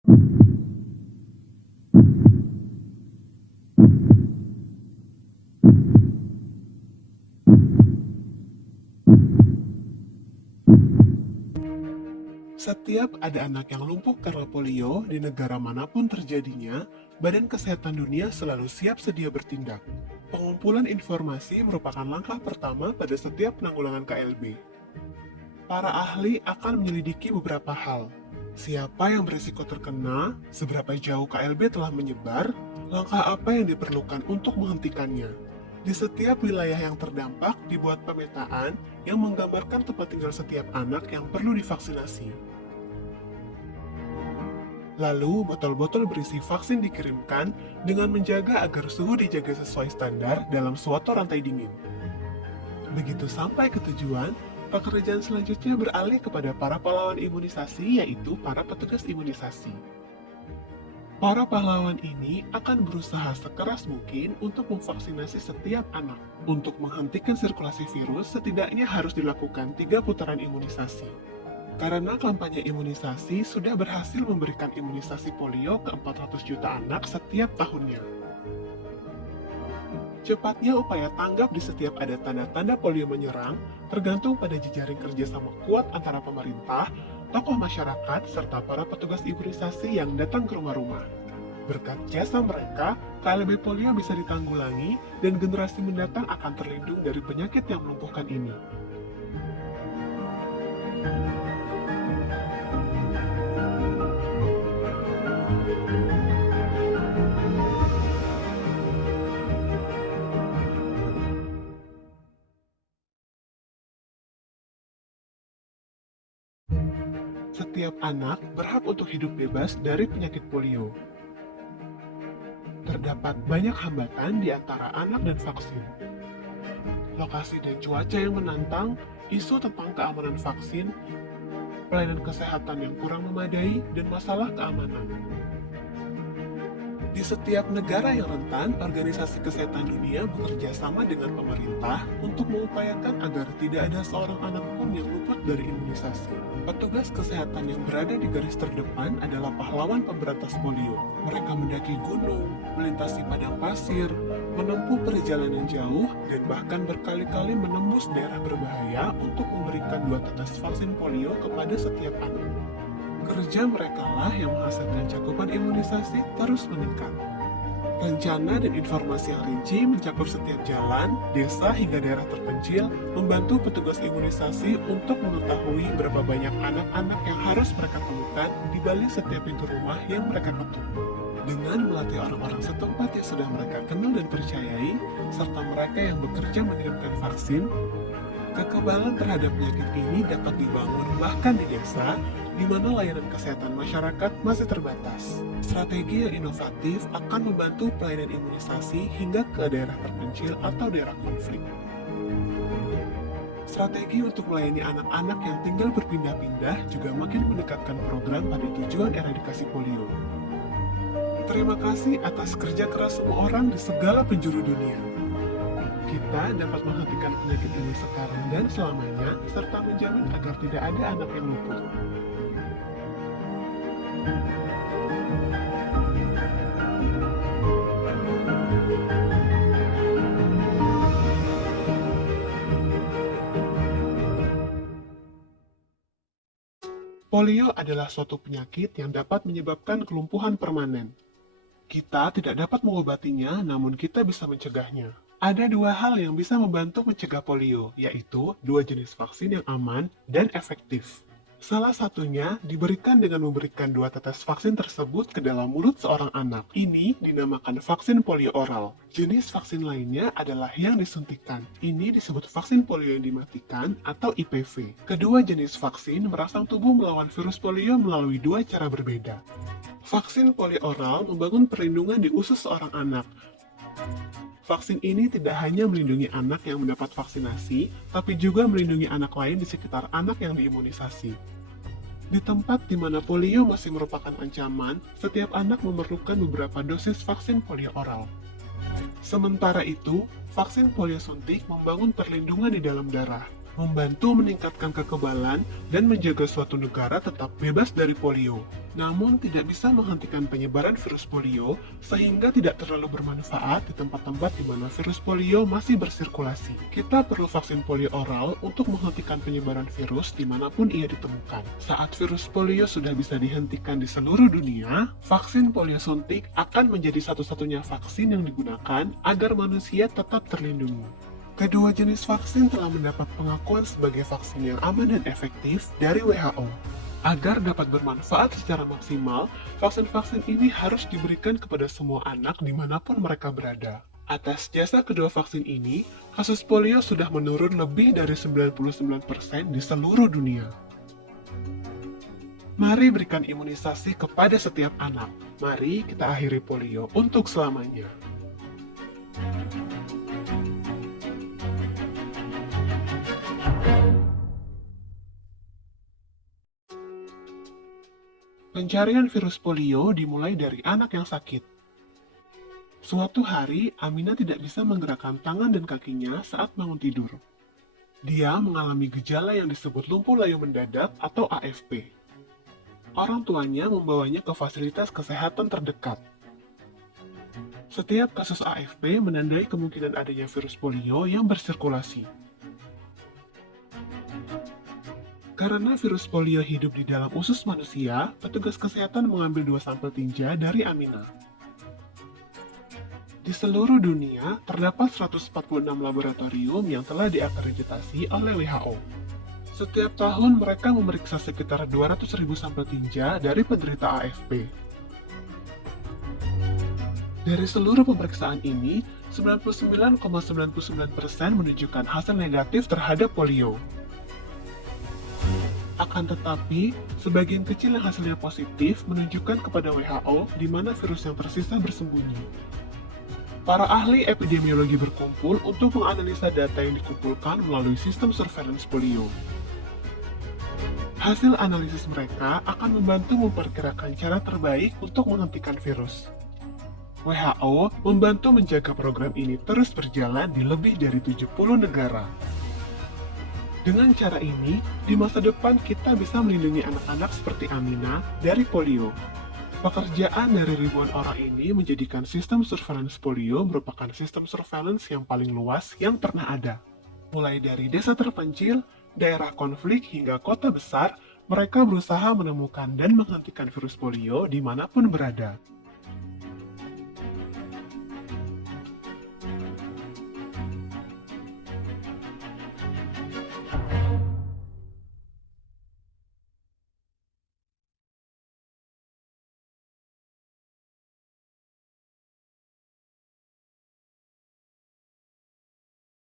Setiap ada anak yang lumpuh karena polio di negara manapun terjadinya, Badan Kesehatan Dunia selalu siap sedia bertindak. Pengumpulan informasi merupakan langkah pertama pada setiap penanggulangan KLB. Para ahli akan menyelidiki beberapa hal. Siapa yang berisiko terkena, seberapa jauh KLB telah menyebar, langkah apa yang diperlukan untuk menghentikannya. Di setiap wilayah yang terdampak dibuat pemetaan yang menggambarkan tempat tinggal setiap anak yang perlu divaksinasi. Lalu, botol-botol berisi vaksin dikirimkan dengan menjaga agar suhu dijaga sesuai standar dalam suatu rantai dingin. Begitu sampai ke tujuan, pekerjaan selanjutnya beralih kepada para pahlawan imunisasi, yaitu para petugas imunisasi. Para pahlawan ini akan berusaha sekeras mungkin untuk memvaksinasi setiap anak. Untuk menghentikan sirkulasi virus, setidaknya harus dilakukan 3 putaran imunisasi. Karena kampanye imunisasi sudah berhasil memberikan imunisasi polio ke 400 juta anak setiap tahunnya. Cepatnya upaya tanggap di setiap ada tanda-tanda polio menyerang tergantung pada jejaring kerjasama kuat antara pemerintah, tokoh masyarakat, serta para petugas imunisasi yang datang ke rumah-rumah. Berkat jasa mereka, KLB polio bisa ditanggulangi dan generasi mendatang akan terlindung dari penyakit yang melumpuhkan ini. Setiap anak berhak untuk hidup bebas dari penyakit polio. Terdapat banyak hambatan di antara anak dan vaksin. Lokasi dan cuaca yang menantang, isu tentang keamanan vaksin, pelayanan kesehatan yang kurang memadai, dan masalah keamanan. Di setiap negara yang rentan, Organisasi Kesehatan Dunia bekerja sama dengan pemerintah untuk mengupayakan agar tidak ada seorang anak pun yang luput dari imunisasi. Petugas kesehatan yang berada di garis terdepan adalah pahlawan pemberantas polio. Mereka mendaki gunung, melintasi padang pasir, menempuh perjalanan jauh, dan bahkan berkali-kali menembus daerah berbahaya untuk memberikan 2 tetes vaksin polio kepada setiap anak. Kerja mereka lah yang menghasilkan cakupan imunisasi terus meningkat. Rencana dan informasi yang rinci mencakup setiap jalan, desa hingga daerah terpencil, membantu petugas imunisasi untuk mengetahui berapa banyak anak-anak yang harus mereka temukan di balik setiap pintu rumah yang mereka ketuk. Dengan melatih orang-orang setempat yang sudah mereka kenal dan percayai, serta mereka yang bekerja mengirimkan vaksin, kekebalan terhadap penyakit ini dapat dibangun bahkan di desa, di mana layanan kesehatan masyarakat masih terbatas. Strategi yang inovatif akan membantu pelayanan imunisasi hingga ke daerah terpencil atau daerah konflik. Strategi untuk melayani anak-anak yang tinggal berpindah-pindah juga makin mendekatkan program pada tujuan eradikasi polio. Terima kasih atas kerja keras semua orang di segala penjuru dunia. Kita dapat menghentikan penyakit ini sekarang dan selamanya, serta menjamin agar tidak ada anak yang luput. Polio adalah suatu penyakit yang dapat menyebabkan kelumpuhan permanen. Kita tidak dapat mengobatinya, namun kita bisa mencegahnya. Ada 2 hal yang bisa membantu mencegah polio, yaitu 2 jenis vaksin yang aman dan efektif. Salah satunya diberikan dengan memberikan 2 tetes vaksin tersebut ke dalam mulut seorang anak. Ini dinamakan vaksin polio oral. Jenis vaksin lainnya adalah yang disuntikan. Ini disebut vaksin polio yang dimatikan atau IPV. Kedua jenis vaksin merangsang tubuh melawan virus polio melalui 2 cara berbeda. Vaksin polio oral membangun perlindungan di usus seorang anak. Vaksin ini tidak hanya melindungi anak yang mendapat vaksinasi, tapi juga melindungi anak lain di sekitar anak yang diimunisasi. Di tempat di mana polio masih merupakan ancaman, setiap anak memerlukan beberapa dosis vaksin polio oral. Sementara itu, vaksin polio suntik membangun perlindungan di dalam darah. membantu meningkatkan kekebalan dan menjaga suatu negara tetap bebas dari polio. Namun tidak bisa menghentikan penyebaran virus polio sehingga tidak terlalu bermanfaat di tempat-tempat di mana virus polio masih bersirkulasi. Kita perlu vaksin polio oral untuk menghentikan penyebaran virus dimanapun ia ditemukan. Saat virus polio sudah bisa dihentikan di seluruh dunia, vaksin polio suntik akan menjadi satu-satunya vaksin yang digunakan agar manusia tetap terlindungi. Kedua jenis vaksin telah mendapat pengakuan sebagai vaksin yang aman dan efektif dari WHO. Agar dapat bermanfaat secara maksimal, vaksin-vaksin ini harus diberikan kepada semua anak dimanapun mereka berada. Atas jasa kedua vaksin ini, kasus polio sudah menurun lebih dari 99% di seluruh dunia. Mari berikan imunisasi kepada setiap anak. Mari kita akhiri polio untuk selamanya. Pencarian virus polio dimulai dari anak yang sakit. Suatu hari, Amina tidak bisa menggerakkan tangan dan kakinya saat bangun tidur. Dia mengalami gejala yang disebut lumpuh layu mendadak atau AFP. Orang tuanya membawanya ke fasilitas kesehatan terdekat. Setiap kasus AFP menandai kemungkinan adanya virus polio yang bersirkulasi. Karena virus polio hidup di dalam usus manusia, petugas kesehatan mengambil 2 sampel tinja dari Amina. Di seluruh dunia, terdapat 146 laboratorium yang telah diakreditasi oleh WHO. Setiap tahun mereka memeriksa sekitar 200.000 sampel tinja dari penderita AFP. Dari seluruh pemeriksaan ini, 99,99% menunjukkan hasil negatif terhadap polio. Akan tetapi, sebagian kecil yang hasilnya positif menunjukkan kepada WHO di mana virus yang tersisa bersembunyi. Para ahli epidemiologi berkumpul untuk menganalisa data yang dikumpulkan melalui sistem surveillance polio. Hasil analisis mereka akan membantu memperkirakan cara terbaik untuk menghentikan virus. WHO membantu menjaga program ini terus berjalan di lebih dari 70 negara. Dengan cara ini, di masa depan kita bisa melindungi anak-anak seperti Amina dari polio. Pekerjaan dari ribuan orang ini menjadikan sistem surveillance polio merupakan sistem surveillance yang paling luas yang pernah ada. Mulai dari desa terpencil, daerah konflik hingga kota besar, mereka berusaha menemukan dan menghentikan virus polio dimanapun berada.